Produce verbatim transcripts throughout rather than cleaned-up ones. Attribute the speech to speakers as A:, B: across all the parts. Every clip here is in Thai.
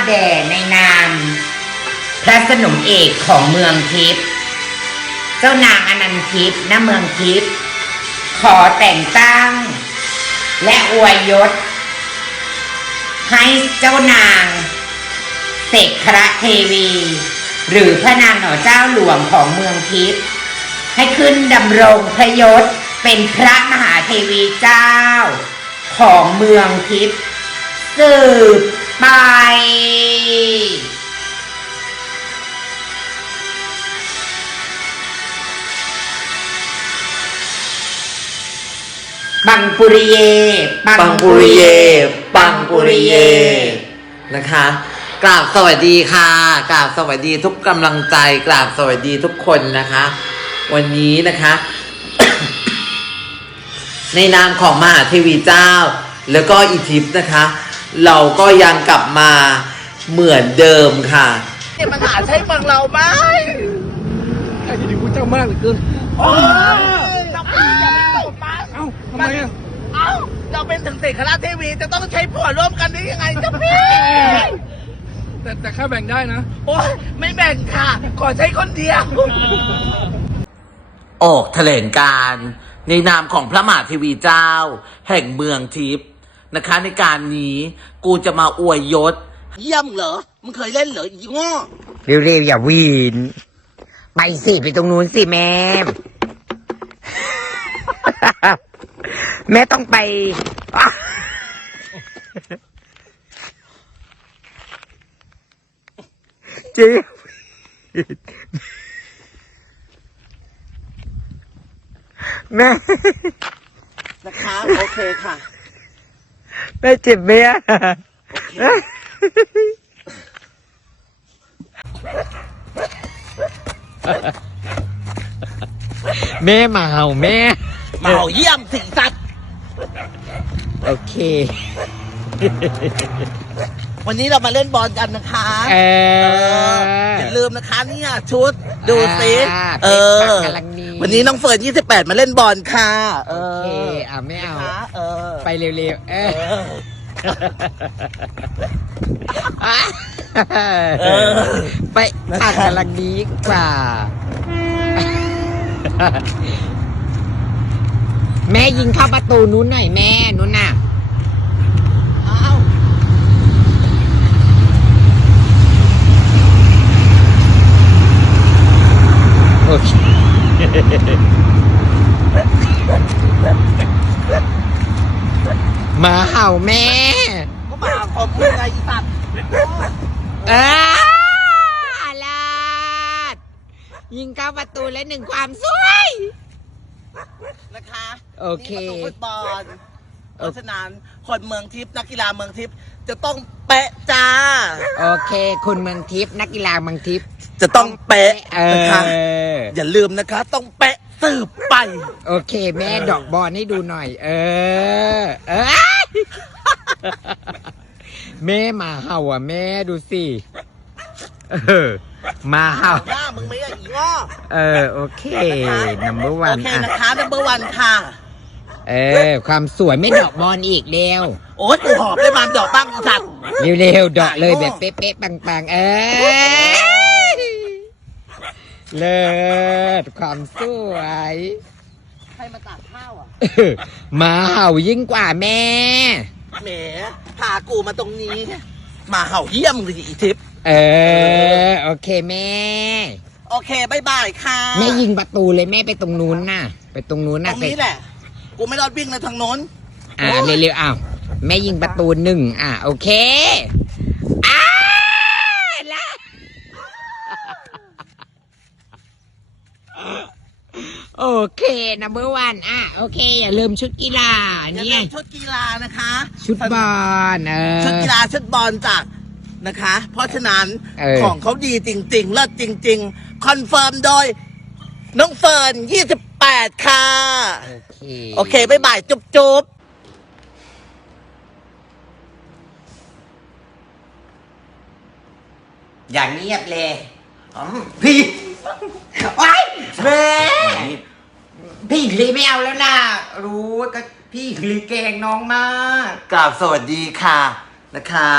A: แด่ในนามพระสนมเอกของเมืองทิพย์เจ้านางอนันทิพย์ณเมืองทิพย์ขอแต่งตั้งและอวยยศให้เจ้านางเสกคระเทวีหรือพระนางหนอเจ้าหลวงของเมืองทิพย์ให้ขึ้นดำรงพระยศเป็นพระมหาเทวีเจ้าของเมืองทิพย์สืบไปปังปุริเย
B: ปังปุริเยปังปุริเยนะคะกราบสวัสดีค่ะกราบสวัสดีทุกกำลังใจกราบสวัสดีทุกคนนะคะวันนี้นะคะ ในนามของมหาเทวีเจ้าแล้วก็อีทิพย์นะคะเราก็ยังกลับมาเหมือนเดิมค่ะเนี่ยมันหาใช่เมืองเราไหม
C: ใครจะดีกูเจ้ามากเหลือเกิน
B: โอ้ยเราเป็นจะไม่ตกมา
C: เอ้าทำไมอ่ะ
B: เอ้าเราเป็นถึงเสกคราเทวีจะต้องใช้ผัวร่วมกันได้ยังไงเจ้าพี่
C: แต่แต่ค่าแบ่งได้นะ
B: โอ้ยไม่แบ่งค่ะขอใช้คนเดียวออกแถลงการในนามของพระมหาเทวีเจ้าแห่งเมืองทิพย์นะคะในการนี้กูจะมาอวยยศเยี่ยมเหรอมึงเคยเล่นเหรออีง้อ
A: เร็วๆอย่าวีนไปสิไปตรงนู้นสิแม่แม่ต้องไปเจ๊แม่
B: นะคะโอเคค่ะ
A: แม่เจ็บไหมอ่ะแม่มาเห่าแม่
B: เห่าเยี่ยมสิสัตว์
A: โอเค
B: วันนี้เรามาเล่นบอลกันนะคะ
A: เอ
B: ออย่าลืมนะคะเนี่ยชุดดูสิเออวันนี้น้องเฟิร์นยี่สิบแปดมาเล่นบอลค่ะ
A: โอเคอ่ะไม่เอาไปเร็วๆเออไปอ่านกำลังนี้กว่าแม่ยิงเข้าประตูนู้นหน่อยแม่นู้นน่ะโอเคมาเห่าแม่
B: ก็มาผมยังไงอีสัตว์
A: เออลาดยิงเข้าประตูแล้วหนึ่งความสวย
B: นะคะ
A: โอเค
B: ฟุตบอลเพราะฉะนั้นคนเมืองทิพย์นักกีฬาเมืองทิพย์จะต้องเป๊ะจ้า
A: โอเคคนเมืองทิพย์นักกีฬาเมืองทิพย์
B: จะต้องเป๊ะนะคะอย่าลืมนะคะต้องเป๊ะสืบไป
A: โอเคแม่ดอกบอลให้ดูหน่อยเออเออแม่มาเห่าอ่ะแม่ดูสิเออมาเห่า
B: หน้ามึงไม่อ่ะอีง้อ
A: เออโอเค number one
B: โอเคนะคะ number one ค่ะ
A: เออความสวยไม่ดอกบอลอีกเร็ว
B: โอ้ยกูหอบได้มาดอกบ้างอีสัตว์
A: เร็วๆดอกเลยแบบเป๊ะๆปังๆเออเลิศความสวย
B: ใครมาตักข้าวอ่ะ
A: มาเห่ายิ่งกว่าแม่
B: แหมพากูมาตรงนี้มาเห่าเยี่ยมเลยอีทิพย์
A: เออโอเคแม่
B: โอเคบายบายค่ะ
A: แม่ยิงประตูเลยแม่ไปตรงนู้นน่ะไปตรงนู้นน่ะ
B: ตรงนี้แหละกูไม่รอดวิ่งในทางโน้น
A: อ่าเร็วๆอ้าวแม่ยิงประตูหนึ่งอ่ะโอเคอ้าละโอเคนัมเบอร์วันอ่ะโอเคอย่าลืมชุดกีฬาเนี่ย
B: ชุดกีฬานะคะ
A: ชุดบอลเออ
B: ชุดกีฬาชุดบอลจากนะคะเพราะฉะนั้นของเขาดีจริงๆเลิศจริงๆคอนเฟิร์มโดยน้องเฟิร์นยี่สิบแปดค่ะ
A: โอเค
B: โอเคบายบายจุ๊บจุ๊บ
A: อย่างเงียบเลยพี่ไอ้แม่พี่คลีไม่เอาแล้วนะรู้ก็พี่คลีเก่งน้องมาก
B: กราบสวัสดีค่ะนะคะ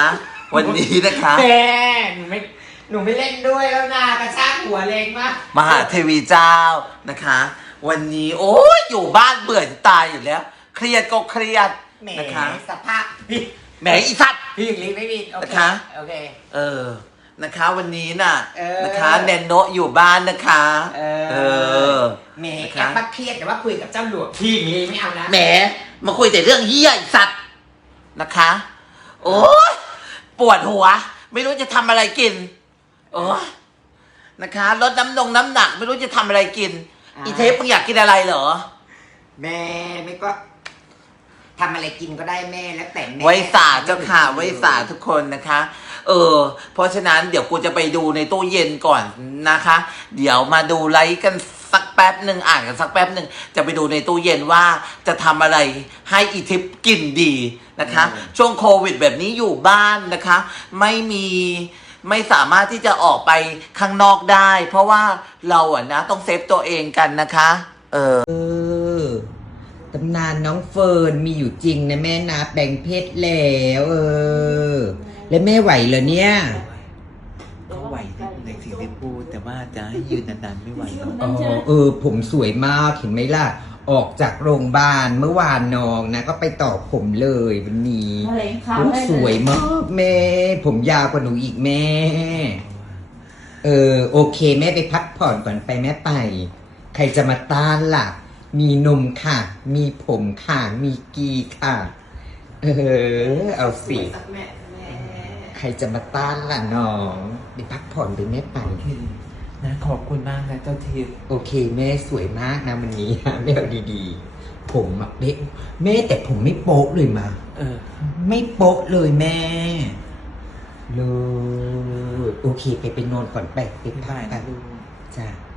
B: วันนี้นะคะ
A: แม่หนูไม่หนูไม่เล่นด้วยแล้วนะกระชากหัวเลงมาก
B: มหาเทวีเจ้านะคะ วันนี้โอ้ยอยู่บ้านเบื่อจะตายอยู่แล้ว เครียดก็เครียด
A: แหม
B: นะคะ
A: สภาพพี่
B: แหมอีสัตว์
A: พี่หญิงลีไม่มีโอเค
B: นะคะ
A: โอเค
B: เออนะคะ วันนี้น่ะ
A: เออ
B: นะคะแนนโนะอยู่บ้านนะคะ
A: เอ
B: เออ
A: แหม
B: นะ
A: แอ
B: คะ
A: ปมาเครียดแต่ว่าคุยกับเจ้าหลวงพี่หญิงลีไม่เอานะ
B: แหมมาคุยแต่เรื่องเฮียอีสัตว์นะคะ โอ้ยปวดหัว ไม่รู้จะทำอะไรกิน โอ้ยนะคะลดน้ำนงน้ำหนัก ไม่รู้จะทำอะไรกิน
A: อ่า
B: อีเทปมึงอยากกินอะไรเหรอ
A: แม่ไม่ก็ทำอะไรกินก็ได้แม่แล้วแต่แม่
B: ไว้สาเจ้าค่ะไว้สาทุกคนนะคะ เออ เพราะฉะนั้นเดี๋ยวกูจะไปดูในตู้เย็นก่อนนะคะ เดี๋ยวมาดูไลฟ์กันสักแป๊บหนึ่งอ่านกันสักแป๊บหนึ่งจะไปดูในตู้เย็นว่าจะทำอะไรให้อีทิปกินดีนะคะ ช่วงโควิดแบบนี้อยู่บ้านนะคะ ไม่มีไม่สามารถที่จะออกไปข้างนอกได้ เพราะว่าเราอ่ะนะต้องเซฟตัวเองกันนะคะ เออ
A: เออตำนานน้องเฟิร์นมีอยู่จริงนะแม่นาแปลงเพศแล้วเออ แล้วแม่ไหวเหรอเนี่ย
B: ก็ไหวในสิ่งที่พูดแต่ว่าจะให้ยืนนานๆไม่ไหวหรอก
A: อ๋อเออ ผมสวยมากเห็นไหมล่ะ ออกจากโรงพยาบาลเมื่อวานน้องนะ ก็ไปต่อผมเลยวันนี้
D: มะเร็งเข้า
A: โอ้
D: ได้เลย
A: สวยมากแม่ ผมยาวกว่าหนูอีกแม่ เออ โอเค แม่ไปพักผ่อนก่อนไปแม่ไป ใครจะมาต้านล่ะ มีนมค่ะ มีผมค่ะ มีกีค่ะ เออ เอาสิ ใครจะมาต้านล่ะน้องไปพักผ่อนไปแม่ไป
B: นะขอบคุณมากนะเจ้าทิพย์
A: โอเคแม่สวยมากนะวันนี้ แม่เอาดีๆ ผมอะเป๊ะแม่แต่ผมไม่โป๊ะเลยมา
B: เออ
A: ไม่โป๊ะเลยแม่เลยโอเคไปไปนอนก่อนไปไปพักไปจ้า